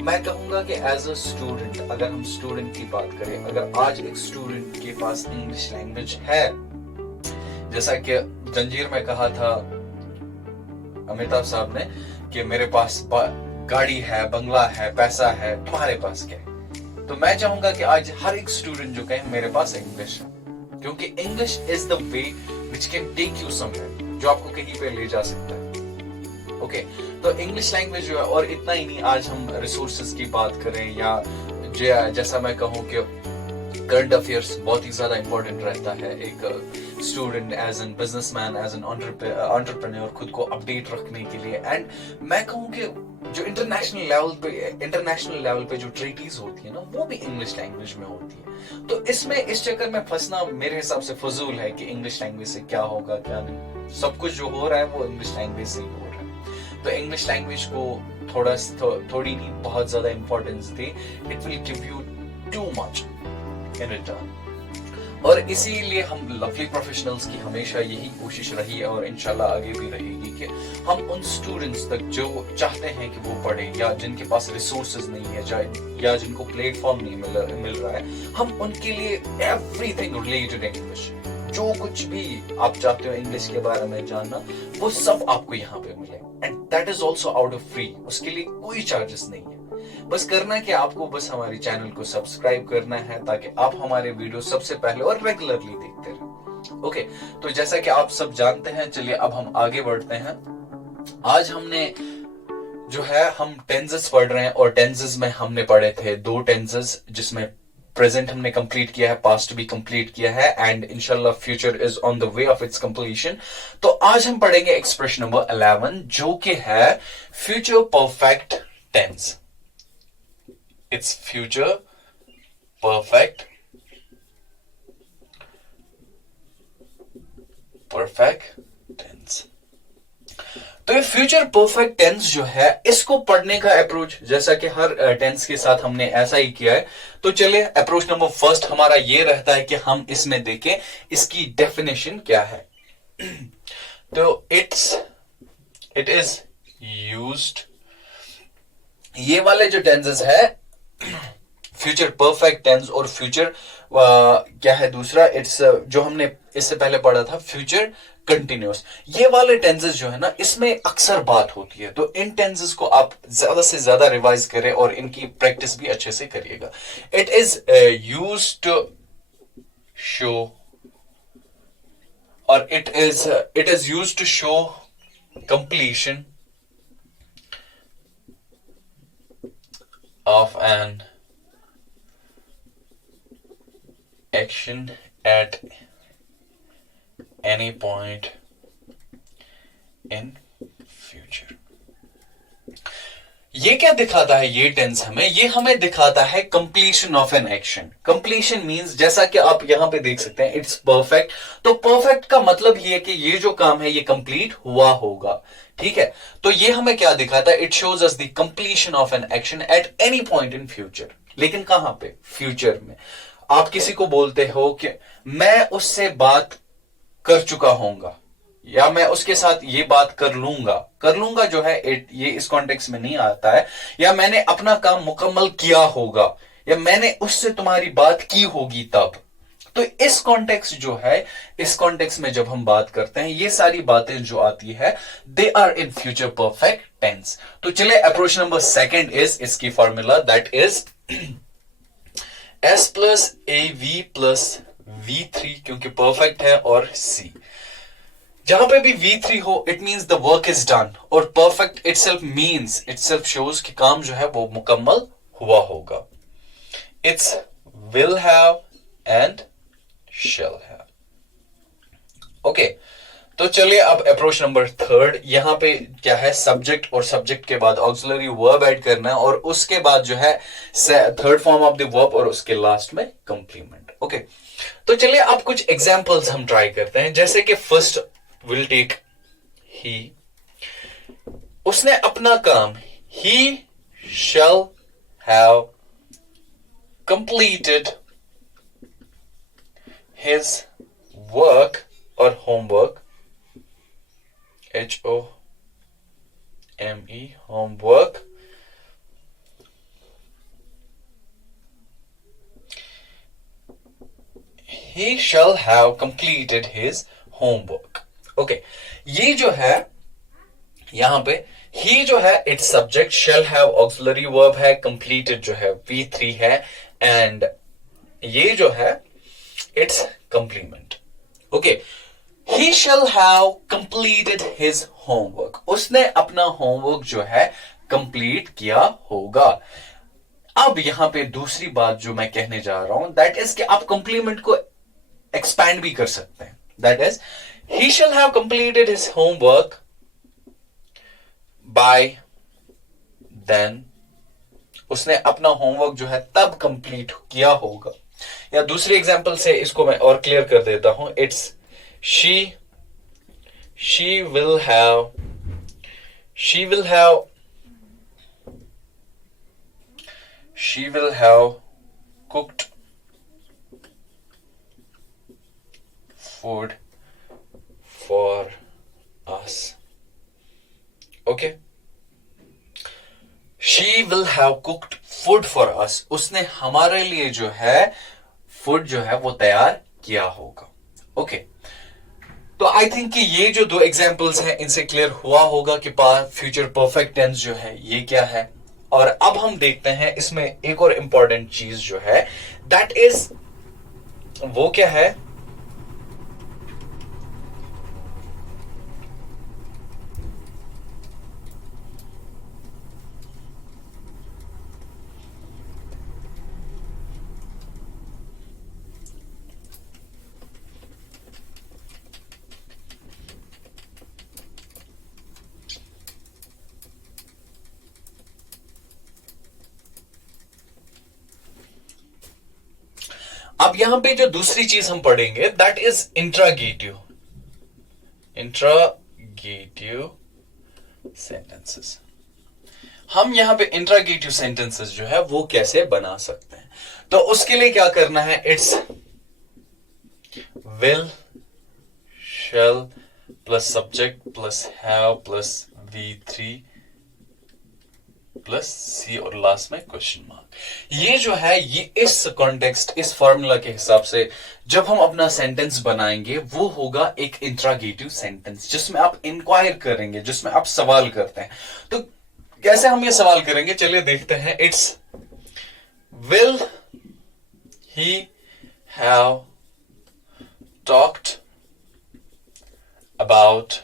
मैं कहूंगा कि एज अ स्टूडेंट, अगर हम स्टूडेंट की बात करें, अगर आज एक स्टूडेंट के पास इंग्लिश लैंग्वेज है, जैसा कि जंजीर में कहा था अमिताभ साहब ने कि मेरे पास गाड़ी है, बंगला है, पैसा है, तुम्हारे पास क्या है? तो मैं चाहूंगा कि आज हर एक स्टूडेंट जो कहे मेरे पास इंग्लिश है, क्योंकि English is the way which can take you somewhere, जो आपको कहीं पे ले जा सकता है। ओके, तो इंग्लिश लैंग्वेज जो है, और इतना ही नहीं, आज हम रिसोर्सेज की बात करें या जैसा मैं कहूँ कि करंट अफेयर्स बहुत ही ज्यादा इंपॉर्टेंट रहता है एक student as an businessman, as an entrepreneur, खुद को अपडेट रखने के लिए। एंड मैं कहूँ कि जो इंटरनेशनल लेवल पे जो ट्रीटीज होती है ना, वो भी इंग्लिश लैंग्वेज में होती है। तो इस चक्कर में फंसना मेरे हिसाब से फजूल है कि इंग्लिश लैंग्वेज से क्या होगा क्या नहीं। सब कुछ जो हो रहा है वो इंग्लिश लैंग्वेज से ही हो रहा है। तो इंग्लिश लैंग्वेज को थोड़ी नहीं, बहुत ज्यादा importance they. It will give you too much in return. और इसीलिए हम लवली प्रोफेशनल्स की हमेशा यही कोशिश रही है और इंशाल्लाह आगे भी रहेगी कि हम उन स्टूडेंट्स तक जो चाहते हैं कि वो पढ़े, या जिनके पास रिसोर्सेज नहीं है, या जिनको प्लेटफॉर्म नहीं मिल रहा है, हम उनके लिए एवरीथिंग रिलेटेड इंग्लिश, जो कुछ भी आप चाहते हो इंग्लिश के बारे में जानना, वो सब आपको यहाँ पे मिले। And that is also out of free, उसके लिए कोई चार्जेस नहीं है। बस करना कि आपको बस हमारे चैनल को सब्सक्राइब करना है, ताकि आप हमारे वीडियो सबसे पहले और रेगुलरली देखते रहें। ओके, तो जैसा कि आप सब जानते हैं, चलिए अब हम आगे बढ़ते हैं। आज हमने जो है, हम टेंसेस पढ़ रहे हैं, और टेंसेस में हमने पढ़े थे 2 टेंसेस, जिसमें प्रेजेंट हमने कंप्लीट किया है, पास्ट भी कंप्लीट किया है, एंड इंशाल्लाह future is on the way of its completion. तो आज हम पढ़ेंगे एक्सप्रेशन नंबर 11, जो कि है future perfect tense. It's future perfect tense। तो ये फ्यूचर परफेक्ट टेंस जो है, इसको पढ़ने का अप्रोच, जैसा कि हर टेंस के साथ हमने ऐसा ही किया है। तो चलिए, अप्रोच नंबर फर्स्ट हमारा ये रहता है कि हम इसमें देखें इसकी डेफिनेशन क्या है। तो इट इज यूज्ड, ये वाले जो टेंसेस है, फ्यूचर परफेक्ट टेंस और फ्यूचर क्या है दूसरा, इट्स जो हमने इससे पहले पढ़ा था फ्यूचर कंटिन्यूअस। ये वाले टेंसेस जो है ना, इसमें अक्सर बात होती है। तो इन टेंसेस को आप ज्यादा से ज्यादा रिवाइज करें और इनकी प्रैक्टिस भी अच्छे से करिएगा। It is used to show, और it is used to show completion of an action at any point in future। ये क्या दिखाता है ये टेंस हमें? ये हमें दिखाता है completion of an action. Completion means, जैसा कि आप यहां पे देख सकते हैं, इट्स परफेक्ट। तो परफेक्ट का मतलब ये है कि ये जो काम है ये कंप्लीट हुआ होगा, ठीक है। तो ये हमें क्या दिखाता है? It shows us the completion of an action at any point in future. लेकिन कहां पे? फ्यूचर में। आप किसी को बोलते हो कि मैं उससे बात कर चुका होऊंगा, या मैं उसके साथ ये बात कर लूंगा जो है, ये इस कॉन्टेक्स्ट में नहीं आता है। या मैंने अपना काम मुकम्मल किया होगा, या मैंने उससे तुम्हारी बात की होगी तब। तो इस कॉन्टेक्स्ट जो है, इस कॉन्टेक्स्ट में जब हम बात करते हैं, ये सारी बातें जो आती है, they are in future perfect tense. तो चले, अप्रोच नंबर सेकंड इज, इसकी formula that is S plus AV plus V3, क्योंकि परफेक्ट है, और C। जहां पे भी V3 हो, it means the work is done, और परफेक्ट इटसेल्फ शोज कि काम जो है वो मुकम्मल हुआ होगा। It's will have and shall have. Okay, तो चलिए अब अप्रोच नंबर थर्ड। यहां पे क्या है? सब्जेक्ट, और सब्जेक्ट के बाद ऑक्सिलरी वर्ब ऐड करना है, और उसके बाद जो है third form of the verb, और उसके लास्ट में कंप्लीमेंट। ओके, तो चलिए अब कुछ एग्जांपल्स हम ट्राई करते हैं। जैसे कि फर्स्ट विल टेक ही, उसने अपना काम, he shall have completed his work or homework, HOME, homework, he shall have completed his homework. Okay, ये जो है यहां पे he जो है it's subject, shall have auxiliary verb है, completed जो है V3 है, and ये जो है it's complement. Okay, he shall have completed his homework. उसने अपना होमवर्क जो है कंप्लीट किया होगा. अब यहां पे दूसरी बात जो मैं कहने जा रहा हूं दैट इज कि आप कंप्लीमेंट को एक्सपैंड भी कर सकते हैं. That is he shall have completed his homework by then. उसने अपना होमवर्क जो है तब कंप्लीट किया होगा. या दूसरी एग्जांपल से इसको मैं और क्लियर कर देता हूं. It's she will have cooked food for us. Okay, she will have cooked food for us. उसने हमारे लिए जो है फूड जो है वो तैयार किया होगा. ओके, तो आई थिंक कि ये जो दो एग्जांपल्स हैं इनसे क्लियर हुआ होगा कि फ्यूचर परफेक्ट टेंस जो है ये क्या है. और अब हम देखते हैं इसमें एक और इंपॉर्टेंट चीज जो है दैट इज वो क्या है. अब यहां पे जो दूसरी चीज हम पढ़ेंगे दैट इज इंट्रागेटिव सेंटेंसेस. हम यहां पे इंट्रागेटिव सेंटेंसेस जो है वो कैसे बना सकते हैं. तो उसके लिए क्या करना है. It's will shall plus subject plus have plus V3 plus सी और लास्ट में क्वेश्चन मार्क. ये जो है ये इस कॉन्टेक्स्ट इस फॉर्मूला के हिसाब से जब हम अपना सेंटेंस बनाएंगे वो होगा एक इंट्रागेटिव सेंटेंस जिसमें आप इंक्वायर करेंगे, जिसमें आप सवाल करते हैं. तो कैसे हम ये सवाल करेंगे चलिए देखते हैं. It's will he have talked about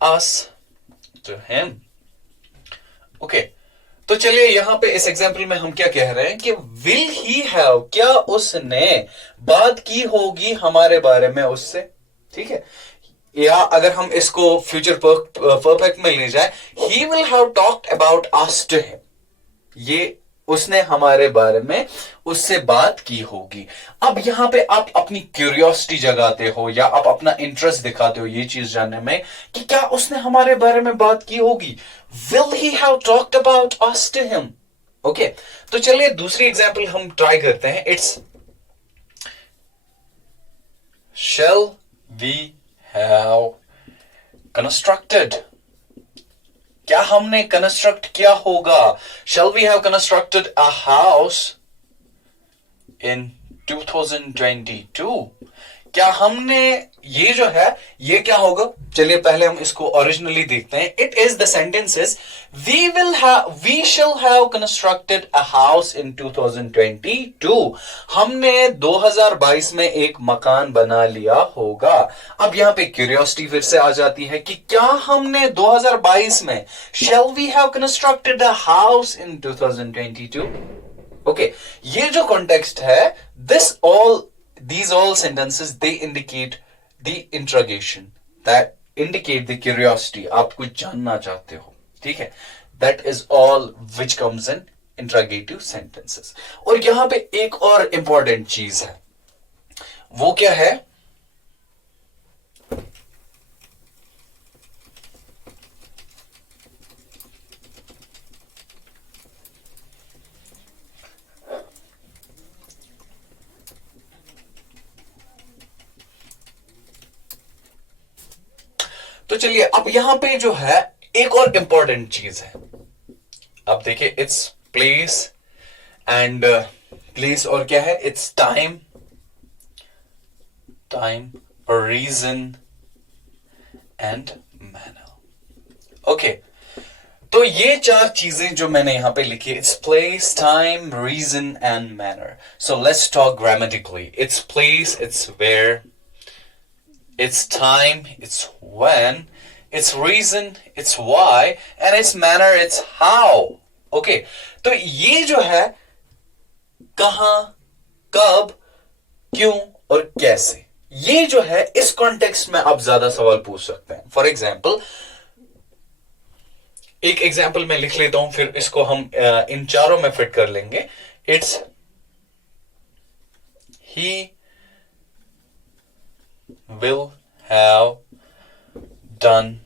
us to him. Okay, तो चलिए यहां पे इस एग्जांपल में हम क्या कह रहे हैं कि विल ही हैव, क्या उसने बात की होगी हमारे बारे में उससे. ठीक है, या अगर हम इसको फ्यूचर परफेक्ट में ले जाए, he will have talked about us to him. ये उसने हमारे बारे में उससे बात की होगी. अब यहां पे आप अपनी क्यूरियोसिटी जगाते हो या आप अपना इंटरेस्ट दिखाते हो ये चीज जानने में कि क्या उसने हमारे बारे में बात की होगी. Will he have talked about us to him? Okay, तो चलिए दूसरी एग्जांपल हम ट्राई करते हैं. It's shall we have constructed. क्या हमने कंस्ट्रक्ट किया होगा. Shall we have constructed a house in 2022? क्या हमने ये जो है ये क्या होगा. चलिए पहले हम इसको ओरिजिनली देखते हैं. It is the sentences we shall have constructed a house in 2022. हमने 2022 में एक मकान बना लिया होगा. अब यहां पे क्यूरियोसिटी फिर से आ जाती है कि क्या हमने 2022 में shall we have constructed a house in 2022. Okay, ये जो कॉन्टेक्स्ट है these all sentences they indicate the interrogation, that indicate the curiosity. आप कुछ जानना चाहते हो. ठीक है, that is all which comes in interrogative sentences. और यहां पे एक और इंपॉर्टेंट चीज है, वो क्या है. तो चलिए अब यहां पे जो है एक और इंपॉर्टेंट चीज है. अब देखिए इट्स प्लेस एंड प्लेस और क्या है. It's time time, reason and manner. Okay, तो ये चार चीजें जो मैंने यहां पे लिखी, it's place, time, reason and manner. So let's talk grammatically. It's place, it's where, it's time, it's when, it's reason, it's why, and it's manner, it's how. Okay, तो ये जो है कहां, कब, क्यों और कैसे, ये जो है इस कॉन्टेक्स्ट में आप ज्यादा सवाल पूछ सकते हैं. फॉर एग्जाम्पल, एक एग्जाम्पल मैं लिख लेता हूं, फिर इसको हम इन चारों में फिट कर लेंगे. It's he will have done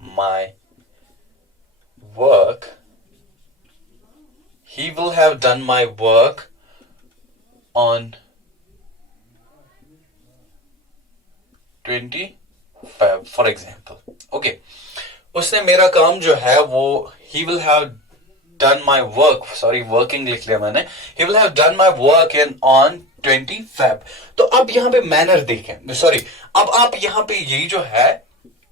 my work. He will have done my work on 20 Feb, for example. Okay. उसने मेरा काम जो है वो he will have done my work, sorry working लिख लिया मैंने, he will have done my work on 20 Feb. तो अब यहाँ पे मैनर देखें, सॉरी, अब आप यहाँ पे यही जो है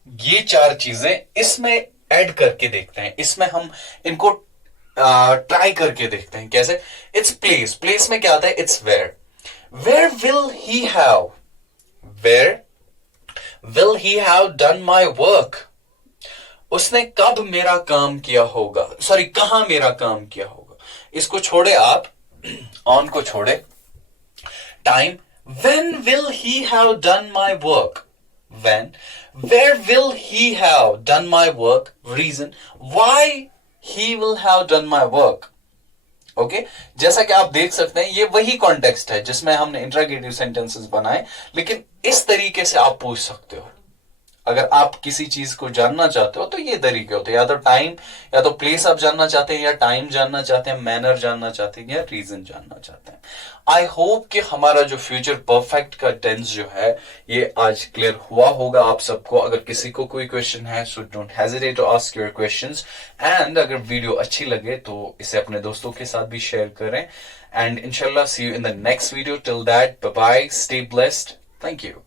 ये चार चीजें इसमें ऐड करके देखते हैं, इसमें हम इनको ट्राई करके देखते हैं कैसे. इट्स प्लेस, प्लेस में क्या आता है, it's where, where will he have, where will he have done my work. उसने कब मेरा काम किया होगा, सॉरी कहां मेरा काम किया होगा. इसको छोड़े आप, ऑन को छोड़े. Time, when will he have done my work, when, where will he have done my work, reason, why he will have done my work. Okay, जैसा कि आप देख सकते हैं ये वही कॉन्टेक्स्ट है जिसमें हमने इंट्रोगेटिव सेंटेंसेस बनाए, लेकिन इस तरीके से आप पूछ सकते हो. अगर आप किसी चीज को जानना चाहते हो तो ये तरीके होते हैं, या तो टाइम या तो प्लेस आप जानना चाहते हैं, या टाइम जानना चाहते हैं, मैनर जानना चाहते हैं, या रीजन जानना चाहते हैं. आई होप कि हमारा जो फ्यूचर परफेक्ट का टेंस जो है ये आज क्लियर हुआ होगा आप सबको. अगर किसी को कोई क्वेश्चन है so don't hesitate to ask your questions. And अगर वीडियो अच्छी लगे तो इसे अपने दोस्तों के साथ भी शेयर करें. एंड इंशाल्लाह see you in the next video. Till that, bye bye, stay blessed, thank you.